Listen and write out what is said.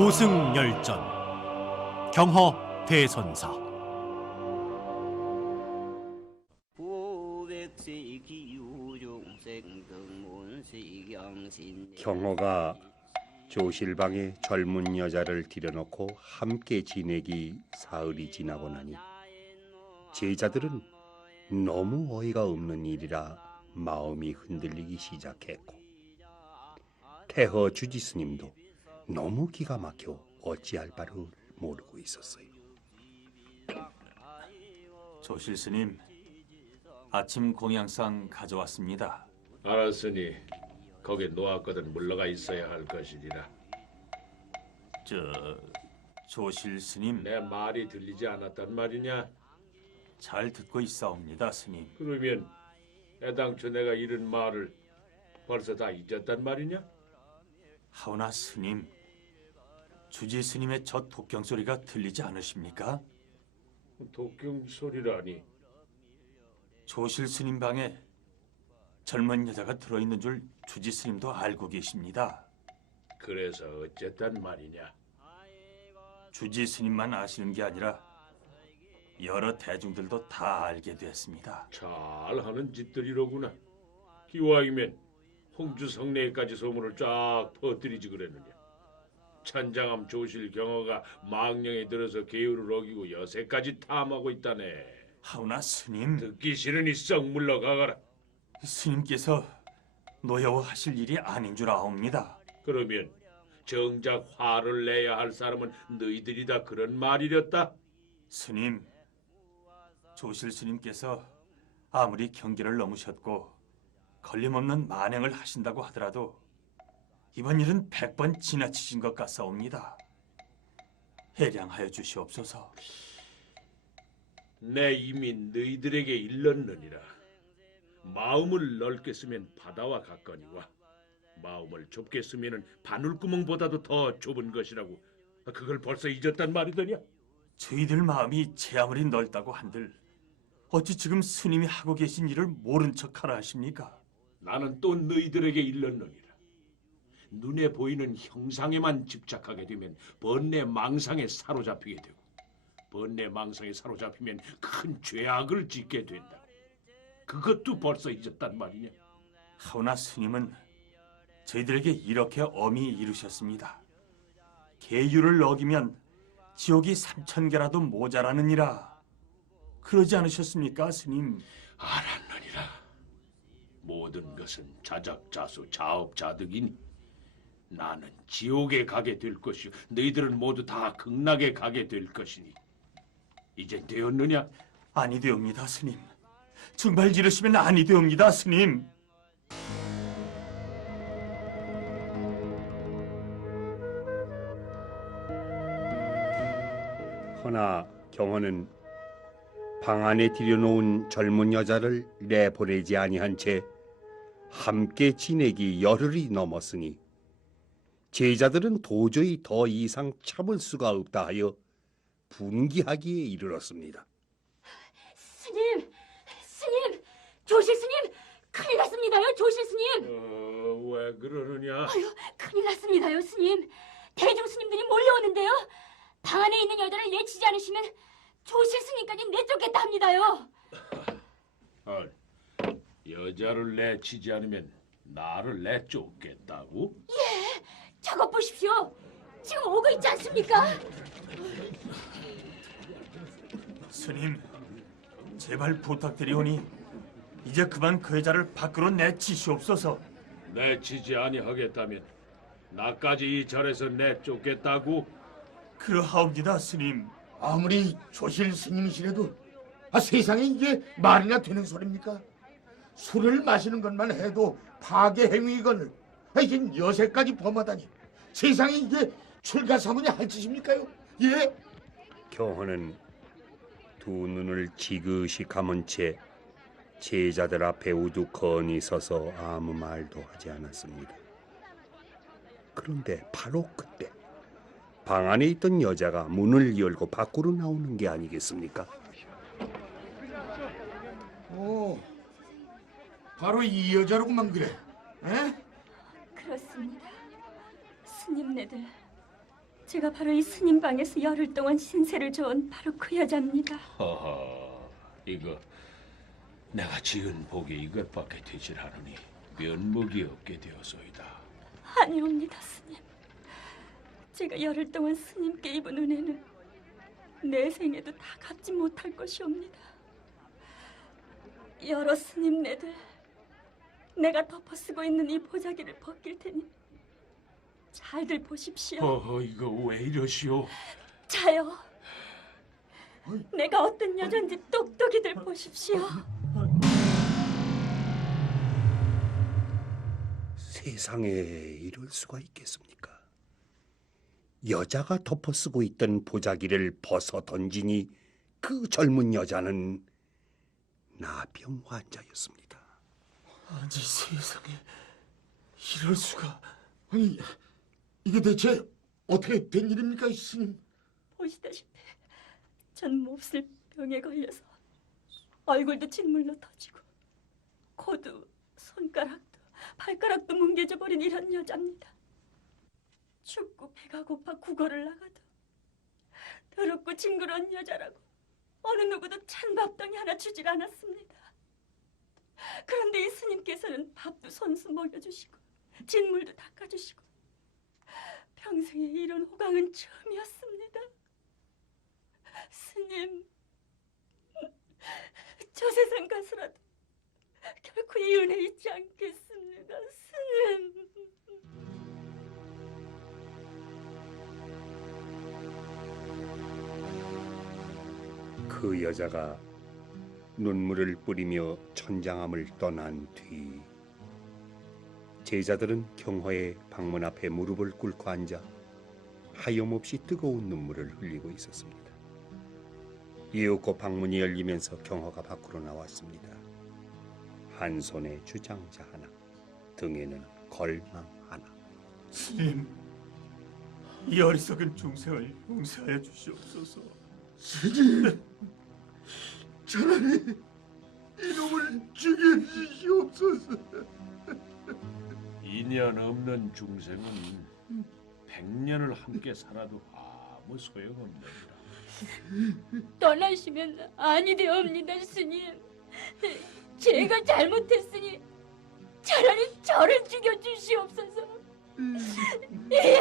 고승열전 경허 대선사. 경허가 조실방에 젊은 여자를 들여놓고 함께 지내기 사흘이 지나고 나니 제자들은 너무 어이가 없는 일이라 마음이 흔들리기 시작했고, 태허 주지스님도 너무 기가 막혀 어찌할 바를 모르고 있었어요. 조실스님, 아침 공양상 가져왔습니다. 알았으니 거기 놓았거든 물러가 있어야 할 것이리라. 조실스님, 내 말이 들리지 않았단 말이냐? 잘 듣고 있사옵니다, 스님. 그러면 애당초 내가 이런 말을 벌써 다 잊었단 말이냐? 하오나 스님, 주지 스님의 저 독경 소리가 들리지 않으십니까? 독경 소리라니. 조실 스님 방에 젊은 여자가 들어있는 줄 주지 스님도 알고 계십니다. 그래서 어쨌단 말이냐? 주지 스님만 아시는 게 아니라 여러 대중들도 다 알게 됐습니다. 잘하는 짓들이로구나. 기왕이면 홍주 성내에까지 소문을 쫙 퍼뜨리지 그랬느냐. 찬장암 조실 경허가 망령에 들어서 계율을 어기고 여세까지 탐하고 있다네. 하오나 스님, 듣기 싫으니 썩 물러가거라. 스님께서 노여워하실 일이 아닌 줄 아옵니다. 그러면 정작 화를 내야 할 사람은 너희들이다 그런 말이렸다? 스님, 조실 스님께서 아무리 경계를 넘으셨고 걸림없는 만행을 하신다고 하더라도 이번 일은 100번 지나치신 것 같사옵니다. 해량하여 주시옵소서. 내 이미 너희들에게 일렀느니라. 마음을 넓게 쓰면 바다와 같거니와 마음을 좁게 쓰면 바늘구멍보다도 더 좁은 것이라고. 그걸 벌써 잊었단 말이더냐? 저희들 마음이 제 아무리 넓다고 한들 어찌 지금 스님이 하고 계신 일을 모른 척하라 하십니까? 나는 또 너희들에게 일렀느니라. 눈에 보이는 형상에만 집착하게 되면 번뇌 망상에 사로잡히게 되고, 번뇌 망상에 사로잡히면 큰 죄악을 짓게 된다. 그것도 벌써 잊었단 말이냐? 하오나 스님은 저희들에게 이렇게 엄히 이르셨습니다. 계율을 어기면 지옥이 3000개라도 모자라느니라. 그러지 않으셨습니까, 스님? 알았느니라. 모든 것은 자작자수 자업자득이니 나는 지옥에 가게 될 것이요 너희들은 모두 다 극락에 가게 될 것이니 이젠 되었느냐? 아니 되옵니다, 스님. 정말 이러시면 아니 되옵니다, 스님. 허나 경허는 방 안에 들여놓은 젊은 여자를 내보내지 아니한 채 함께 지내기 열흘이 넘었으니 제자들은 도저히 더 이상 참을 수가 없다 하여 분기하기에 이르렀습니다. 스님, 조실 스님, 큰일 났습니다요, 조실 스님. 왜 그러느냐? 아유, 큰일 났습니다요, 스님. 대중 스님들이 몰려오는데요. 방 안에 있는 여자를 내치지 않으시면 조실 스님까지 내쫓겠다 합니다요. 여자를 내치지 않으면 나를 내쫓겠다고? 예, 저것 보십시오. 지금 오고 있지 않습니까? 스님, 제발 부탁드리오니 이제 그만 그 여자를 밖으로 내치시옵소서. 내치지 아니하겠다면 나까지 이 절에서 내쫓겠다고? 그러하옵니다, 스님. 아무리 조실 스님이시라도 세상에 이게 말이나 되는 소리입니까? 술을 마시는 것만 해도 파괴 행위이거늘 이게 여세까지 범하다니 세상에 이게 출가사문이 할 짓입니까요? 예? 경허는 두 눈을 지그시 감은 채 제자들 앞에 우두커니 서서 아무 말도 하지 않았습니다. 그런데 바로 그때 방 안에 있던 여자가 문을 열고 밖으로 나오는 게 아니겠습니까? 바로 이 여자로구만 그래. 에? 그렇습니다. 스님네들 제가 바로 이 스님 방에서 열흘 동안 신세를 져온 바로 그 여자입니다. 허허, 이거 내가 지은 복이 이것밖에 되질 않으니 면목이 없게 되어서이다. 아니옵니다, 스님. 제가 열흘 동안 스님께 입은 은혜는 내 생에도 다 갚지 못할 것이옵니다. 여러 스님네들, 내가 덮어쓰고 있는 이 보자기를 벗길 테니 잘들 보십시오. 허허, 이거 왜 이러시오? 자요. 내가 어떤 여잔지 똑똑이들 보십시오. 세상에 이럴 수가 있겠습니까? 여자가 덮어쓰고 있던 보자기를 벗어 던지니 그 젊은 여자는 나병 환자였습니다. 아니 세상에 이럴 수가. 아니, 이게 대체 어떻게 된 일입니까, 스님? 보시다시피 전 몹쓸 병에 걸려서 얼굴도 진물로 터지고 코도 손가락도 발가락도 뭉개져 버린 이런 여자입니다. 춥고 배가 고파 구걸을 나가도 더럽고 징그러운 여자라고 어느 누구도 찬밥덩이 하나 주질 않았습니다. 그런데 이 스님께서는 밥도 손수 먹여주시고 진물도 닦아주시고 평생에 이런 호강은 처음이었습니다. 스님, 저 세상 가서라도 결코 이 은혜 잊지 않겠습니다. 스님. 그 여자가 눈물을 뿌리며 천장암을 떠난 뒤 제자들은 경허의 방문 앞에 무릎을 꿇고 앉아 하염없이 뜨거운 눈물을 흘리고 있었습니다. 이윽고 방문이 열리면서 경허가 밖으로 나왔습니다. 한 손에 주장자 하나, 등에는 걸망 하나. 스님, 이 어리석은 중생을 용서하여 주시옵소서. 스님, 차라리 이놈을 죽여주시옵소서. 인연 없는 중생은 100년을 함께 살아도 아무 소용없느니라. 떠나시면 아니 되옵니다, 스님. 제가 잘못했으니 차라리 저를 죽여 주시옵소서. 예.